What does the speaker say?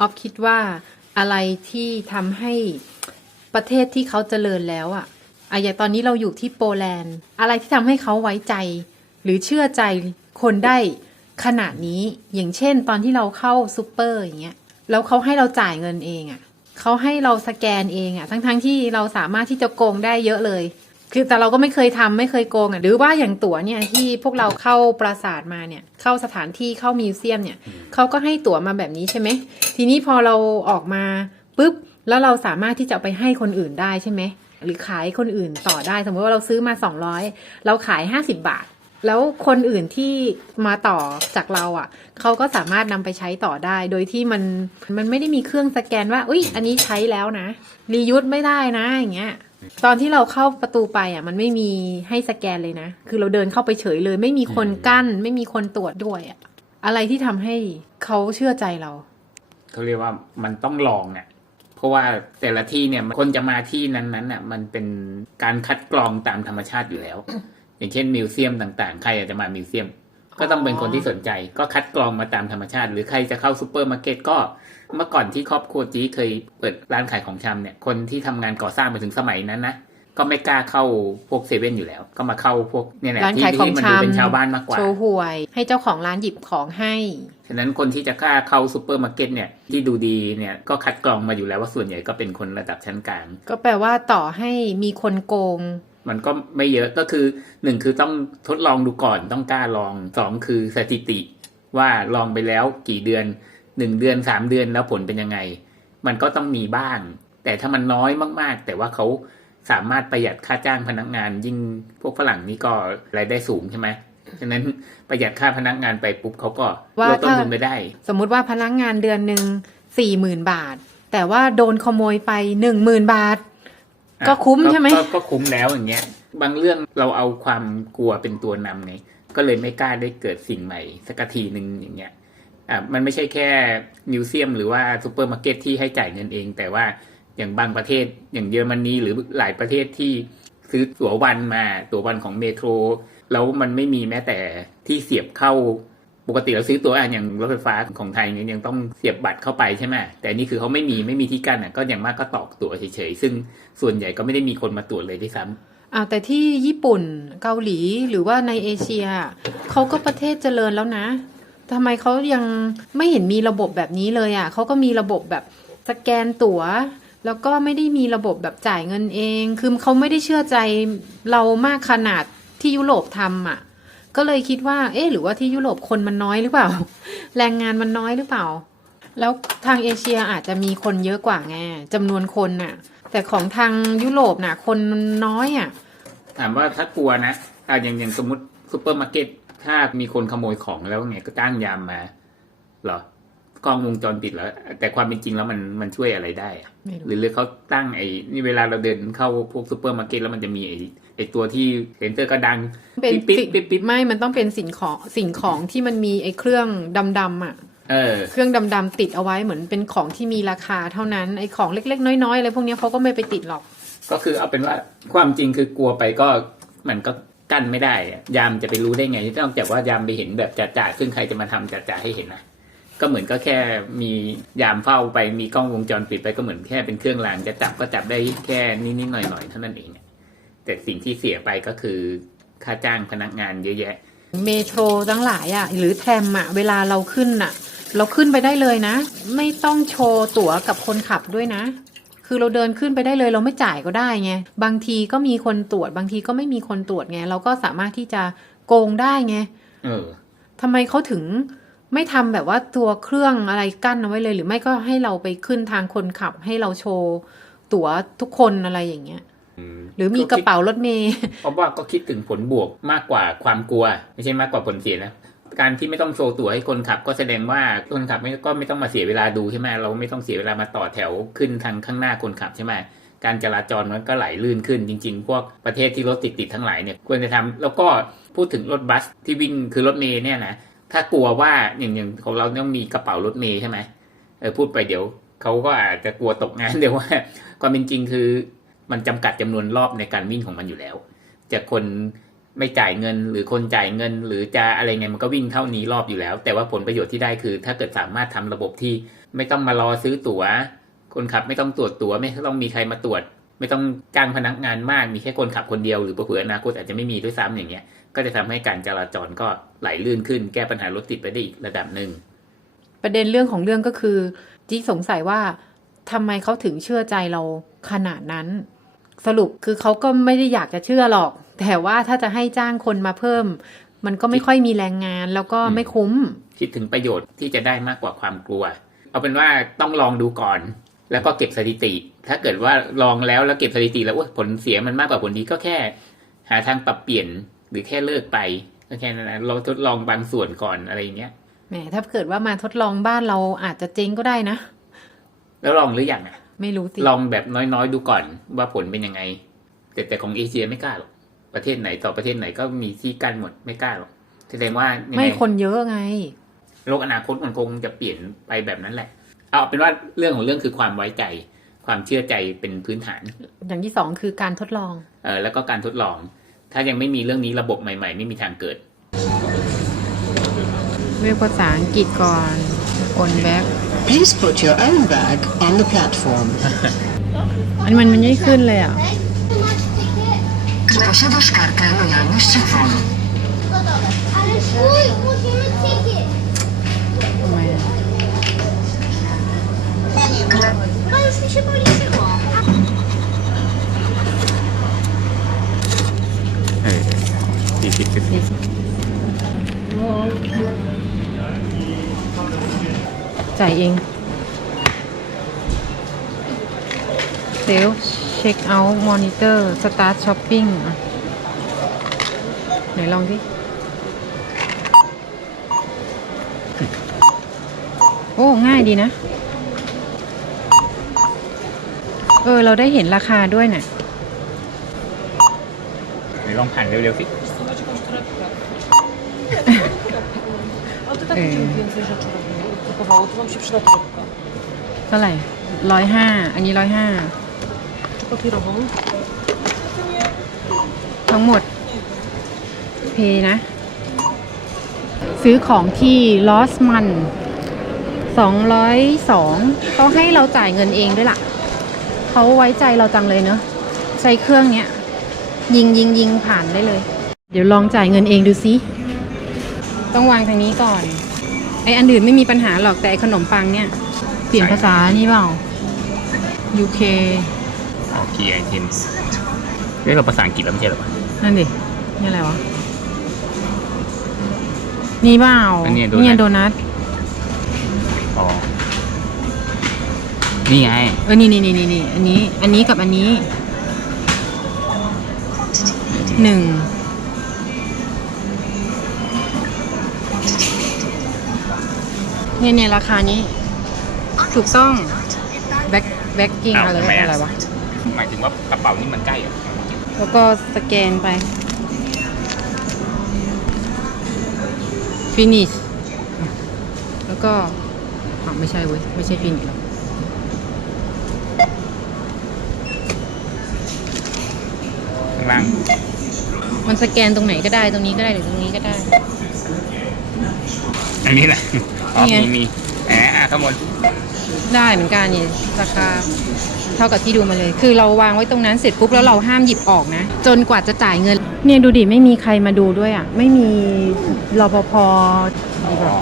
ออฟคิดว่าอะไรที่ทำให้ประเทศที่เขาเจริญแล้วอะอะอย่างตอนนี้เราอยู่ที่โปแลนด์ อะไรที่ทำให้เขาไว้ใจ หรือเชื่อใจคนได้ขนาดนี้ อย่างเช่น ตอนที่เราเข้าซูเปอร์อย่างเงี้ย แล้วเขาให้เราจ่ายเงินเองอะเขาให้เราสแกนเองอะทั้งๆที่เราสามารถที่จะโกงได้เยอะเลย คือแต่เราก็ไม่เคยทำไม่เคยโกงอะหรือว่าอย่างตั๋วเนี่ยที่พวกเราเข้าปราสาทมาเนี่ย เข้าสถานที่เข้ามิวเซียมเนี่ยเขาก็ให้ตั๋วมาแบบนี้ใช่ไหมทีนี้พอเราออกมาปุ๊บแล้วเราสามารถที่จะเอาไปให้คนอื่นได้ใช่ไหมหรือขายคนอื่นต่อได้ สมมติว่าเราซื้อมา 200 เราขาย 50 บาท แล้วคนอื่นที่มาต่อจากเราอะเขาก็สามารถนำไปใช้ต่อได้ โดยที่มันมันไม่ได้มีเครื่องสแกนว่าอุ้ยอันนี้ใช้แล้วนะรียูสไม่ได้นะอย่างเงี้ย ตอนที่เราเข้าประตูไปอะมันไม่มีให้สแกนเลยนะ คือเราเดินเข้าไปเฉยเลย ไม่มีคนกั้น ไม่มีคนตรวจด้วยอะอะไรที่ทำให้เขาเชื่อใจเราเขาเรียกว่ามันต้องลองอะเพราะว่าแต่ละที่เนี่ยคนจะมาที่นั้นๆน่ะมันเป็นการคัดกรองตามธรรมชาติอยู่แล้ว อย่างเช่นมิวเซียมต่าง ๆ ใครอยากจะมามิวเซียม ก็ต้องเป็นคนที่สนใจก็คัดกรองมาตามธรรมชาติ หรือใครจะเข้าซูเปอร์มาร์เก็ตก็เมื่อก่อนที่ครอบครัวจีเคยเปิดร้านขายของชำเนี่ยคนที่ทำงานก่อสร้างมาถึงสมัยนั้นนะก็ไม่กล้าเข้าพวกเซเว่นอยู่แล้ว ก็มาเข้าพวกเนี่ยแหละร้านที่ขายของที่มันดูเป็นชำชาวบ้านมากกว่าโชว์หวย ให้เจ้าของร้านหยิบของให้ฉะนั้นคนที่จะกล้าเข้าซูเปอร์มาร์เก็ตเนี่ยที่ดูดีเนี่ยก็คัดกรองมาอยู่แล้วว่าส่วนใหญ่ก็เป็นคนระดับชั้นกลางก็แปลว่าต่อให้มีคนโกง มันก็ไม่เยอะก็คือหนึ่งคือต้องทดลองดูก่อนต้องกล้าลองสองคือสถิติ ว่าลองไปแล้วกี่เดือนหนึ่งเดือนสามเดือนแล้วผลเป็นยังไง มันก็ต้องมีบ้าง แต่ถ้ามันน้อยมาก ๆ แต่ว่าเขาสามารถประหยัดค่าจ้างพนักงาน ยิ่งพวกฝรั่งนี่ก็รายได้สูงใช่ไหมฉะนั้นประหยัดค่าพนักงานไปปุ๊บเขาก็ลดต้นทุนไปได้ สมมุติว่าพนักงานเดือนหนึ่งสี่หมื่นบาท แต่ว่าโดนขโมยไปหนึ่งหมื่นบาท ก็คุ้มใช่ไหมก็ก็คุ้มแล้วอย่างเงี้ย บางเรื่องเราเอาความกลัวเป็นตัวนำไงก็เลยไม่กล้าได้เกิดสิ่งใหม่สักทีหนึ่งอย่างเงี้ยอะมันไม่ใช่แค่มิวเซียม หรือว่าซูเปอร์มาร์เก็ตที่ให้จ่ายเงินเอง แต่ว่าอย่างบางประเทศอย่างเยอรมนีหรือหลายประเทศที่ซื้อตั๋ววันมาตั๋ววันของเมโทรแล้วมันไม่มีแม้แต่ที่เสียบเข้า ปกติเราซื้อตั๋วอะอย่างรถไฟฟ้าของไทยเนี่ยยังต้องเสียบบัตรเข้าไปใช่ไหมแต่นี่คือเขาไม่มีไม่มีที่กั้นอะก็อย่างมากก็ตอกตั๋วเฉยๆซึ่งส่วนใหญ่ก็ไม่ได้มีคนมาตรวจเลยด้วยซ้ำอ้าวแต่ที่ญี่ปุ่นเกาหลีหรือว่าในเอเชียเขาก็ประเทศเจริญแล้วนะทำไมเขายังไม่เห็นมีระบบแบบนี้เลยอะเขาก็มีระบบแบบสแกนตั๋ว แล้วก็ไม่ได้มีระบบแบบจ่ายเงินเอง คือเขาไม่ได้เชื่อใจเรามากขนาดที่ยุโรปทำอะ ก็เลยคิดว่า เอ๊ะหรือว่าที่ยุโรปคนมันน้อยหรือเปล่า แรงงานมันน้อยหรือเปล่า แล้วทางเอเชียอาจจะมีคนเยอะกว่าไงจำนวนคนน่ะ แต่ของทางยุโรปน่ะ คนมันน้อยอะ ถามว่าถ้ากลัวนะอะอย่างอย่างสมมติซูเปอร์มาร์เก็ตถ้ามีคนขโมยของแล้วไงก็จ้างยามมาเหรอ กล้องวงจรปิดแล้ว แต่ความเป็นจริงแล้วมันมันช่วยอะไรได้อะไม่รู้หรือหรือเขาตั้งไอ้นี่เวลาเราเดินเข้าพวกซูเปอร์มาร์เก็ตแล้วมันจะมีไอ้ไอ้ตัวที่เซ็นเซอร์ก็ดังเป็นปิ๊บสิ่งปิ๊บปิ๊บไม่มันต้องเป็นสิ่งของสิ่งของที่มันมีไอ้เครื่องดำๆอะเออเครื่องดำๆติดเอาไว้เหมือนเป็นของที่มีราคาเท่านั้นไอ้ของเล็กๆ น้อยๆอะไรพวกเนี้ยเขาก็ไม่ไปติดหรอก ก็คือเอาเป็นว่าความจริงคือกลัวไปก็มันก็กั้นไม่ได้อะยามจะไปรู้ได้ไงนอกจากว่ายามไปเห็นแบบจ่าๆซึ่งใครจะมาทำจ่าๆให้เห็นนะ ก็เหมือนก็แค่มียามเฝ้าไปมีกล้องวงจรปิดไปก็เหมือนแค่เป็นเครื่องรางจะจับก็จับได้แค่นิดๆหน่อยๆเท่านั้นเองอะแต่สิ่งที่เสียไปก็คือค่าจ้างพนักงานเยอะแยะ เมโทรทั้งหลายอะ หรือแทรมอะ เวลาเราขึ้นอะ เราขึ้นไปได้เลยนะ ไม่ต้องโชว์ตั๋วกับคนขับด้วยนะ คือเราเดินขึ้นไปได้เลย เราไม่จ่ายก็ได้ไงบางทีก็มีคนตรวจ บางทีก็ไม่มีคนตรวจไงเราก็สามารถที่จะโกงได้ไงเออทำไมเขาถึง ไม่ทำแบบว่าตัวเครื่องอะไรกั้นเอาไว้เลย หรือไม่ก็ให้เราไปขึ้นทางคนขับ ให้เราโชว์ตั๋วทุกคนอะไรอย่างเงี้ยหรือมีกระเป๋ารถเมย์เพราะว่าก็คิดถึงผลบวกมากกว่าความกลัว ไม่ใช่มากกว่าผลเสียนะการที่ไม่ต้องโชว์ตั๋วให้คนขับ ก็แสดงว่าคนขับไม่ก็ไม่ต้องมาเสียเวลาดูใช่ไหมเราไม่ต้องเสียเวลามาต่อแถวขึ้นทางข้างหน้าคนขับใช่ไหมการจราจรมันก็ไหลลื่นขึ้นจริง ๆ พวกประเทศที่รถติดๆทั้งหลายเนี่ยควรจะทำแล้วก็พูดถึงรถบัสที่วิ่งคือรถเมย์เนี่ยนะ ถ้ากลัวว่าอย่างอย่างของเราต้องมีกระเป๋ารถเมย์ใช่ไหมเออพูดไปเดี๋ยวเขาก็อาจจะกลัวตกงานเดี๋ยวว่า ความเป็นจริงคือ มันจำกัดจำนวนรอบในการวิ่งของมันอยู่แล้ว จะคนไม่จ่ายเงินหรือคนจ่ายเงิน หรือจะอะไรไงมันก็วิ่งเท่านี้รอบอยู่แล้ว แต่ว่าผลประโยชน์ที่ได้คือ ถ้าเกิดสามารถทำระบบที่ไม่ต้องมารอซื้อตั๋ว คนขับไม่ต้องตรวจตั๋วไม่ต้องมีใครมาตรวจ ไม่ต้องจ้างพนักงานมากมีแค่คนขับคนเดียวหรือเผื่ออนาคตอาจจะไม่มีด้วยซ้ำอย่างเงี้ย ก็จะทำให้การจราจรก็ไหลลื่นขึ้น แก้ปัญหารถติดไปได้อีกระดับหนึ่ง ประเด็นเรื่องของเรื่องก็คือจี้สงสัยว่าทำไมเขาถึงเชื่อใจเราขนาดนั้น สรุปคือเขาก็ไม่ได้อยากจะเชื่อหรอก แต่ว่าถ้าจะให้จ้างคนมาเพิ่ม มันก็ไม่ค่อยมีแรงงาน แล้วก็อืมไม่คุ้ม คิดถึงประโยชน์ที่จะได้มากกว่าความกลัว เอาเป็นว่าต้องลองดูก่อน แล้วก็เก็บสถิติ ถ้าเกิดว่าลองแล้วแล้วเก็บสถิติแล้วอุ๊ยผลเสียมันมากกว่าผลดีก็แค่ หาทางปรับเปลี่ยน หรือแค่เลิกไปก็แค่นั้นนะเราทดลองบางส่วนก่อนอะไรอย่างเงี้ยแหมถ้าเกิดว่ามาทดลองบ้านเราอาจจะเจ๊งก็ได้นะ แล้วลองหรือยังอะ ไม่รู้สิลองแบบน้อยๆดูก่อนว่าผลเป็นยังไง แต่แต่ของเอเชียไม่กล้าหรอกประเทศไหนต่อประเทศไหนก็มีที่กั้นหมดไม่กล้าหรอกแสดงว่ายังไม่ไงคนเยอะไงโลกอนาคตมันคงจะเปลี่ยนไปแบบนั้นแหละ เอาเป็นว่าเรื่องของเรื่องคือความไว้ใจ ความเชื่อใจเป็นพื้นฐาน อย่างที่สองคือการทดลอง เออแล้วก็การทดลอง ถ้ายังไม่มีเรื่องนี้ระบบใหม่ ๆ ไม่มีทางเกิดเรียกภาษาอังกฤษก่อนโอนแบ็ก Please put your own bag on the platform. อันมันมันไม่ขึ้นเลยอะ Czy posiadasz kartę lojalności WON? Ale swój, จ่ายเองเซลเช็คเอาท์มอนิเตอร์สตาร์ทช้อปปิ้งไหนลองดิโอ้ ง่ายดีนะ เออ เราได้เห็นราคาด้วยน่ะไหนลองผ่านเร็วๆสิ Ale to tak Ej. będziemy więcej rzeczy robili, kupowało, to wam się przyda torebka. เท่าไหร่ร้อยห้าอันนี้ร้อยห้า Czy papierową? ทั้งหมด เพนะ ซื้อของที่ลอสมันสองร้อยสองเขาให้เราจ่ายเงินเองด้วยล่ะ เขาไว้ใจเราจังเลยเนอะใช้เครื่องเนี้ย ยิงยิงยิงผ่านได้เลย เดี๋ยวลองจ่ายเงินเองดูซิ ต้องวางทางนี้ก่อน ไออันอื่นไม่มีปัญหาหรอกแต่ไอขนมปังเนี่ย เปลี่ยนภาษานี่เปล่า UK ออกคีย์ไอเทมเรียกเราภาษาอังกฤษแล้วไม่ใช่เหรอวะนั่นดิ นี่อะไรวะ นี่เปล่าอันเนี้ยโดนัทนี่ไงโดนัท อ๋อ นี่ไง เออ นี่นี่นี่นี่นี่อันนี้ อันนี้กับอันนี้ หนึ่ง เนี่ยเนี่ยราคานี้ ถูกต้องแบ็คแบ็คกิ้งอ้าวอะไรทำไมอะ อะไรวะ หมายถึงว่ากระเป๋านี่มันใกล้เหรอแล้วก็สแกนไป finish แล้วก็อ๋อไม่ใช่เว้ย ไม่ใช่ finish หรอกข้างล่างมันสแกนตรงไหนก็ได้ตรงนี้ก็ได้หรือตรงนี้ก็ได้ อันนี้แหละ อ๋อนี่ไงมีมีแหมอะข้างบนได้เหมือนกันนี่ราคาเท่ากับที่ดูมาเลย คือเราวางไว้ตรงนั้นเสร็จปุ๊บแล้วเราห้ามหยิบออกนะ จนกว่าจะจ่ายเงิน เนี่ยดูดิไม่มีใครมาดูด้วยอะ ไม่มีรปภอ๋อ